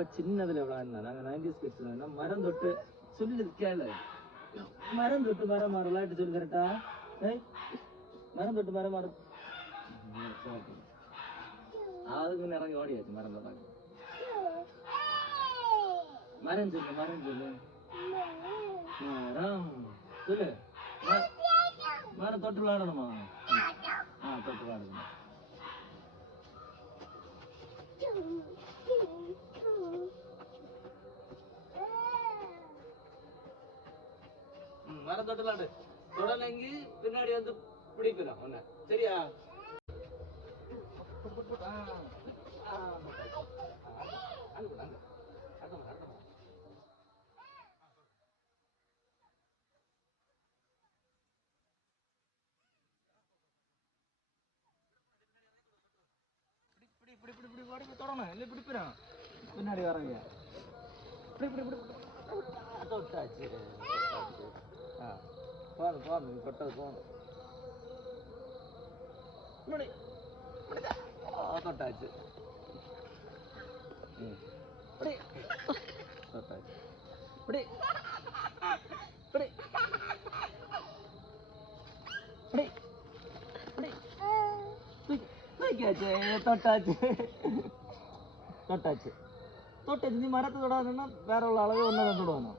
அப்ப சின்னதுல விளையாடினா நாங்க 90s கிட்ஸ்ல மரம் தொட்டு சொல்லி கேளு. மரம் தொட்டு மரம் மாறு விளையாட்டு சொல்லி கரெக்டா? மரம் தொட்டு மரம் மாறு. அதுக்கு இறங்கி ஓடியாச்சு மரம் தொட்டாங்க. மரம் சொல்லு மரம் சொல்லு. மரம் சொல்லு. மரம் தொட்டு விளையாடணுமா? தொட்டு விளையாடணுமா? மரம் தொட்டு விளையாடு. தொடங்கி பின்னாடி வந்து பிடிக்கணும் ஒண்ணு சரியா? தொடணும் இல்லை பிடிப்பிடும் பின்னாடி வரங்க. தொட்டாச்சு போதும் போதும் தொட்டது போதும். தொட்டாச்சு தொட்டாச்சு இப்படி இப்படி இப்படி இப்படி தூக்கியாச்சு தொட்டாச்சு தொட்டாச்சு தொட்டாச்சு. நீ மரத்தை தொடாதுன்னா வேற உள்ள அளவு ஒன்றதான் தொடுவானோ.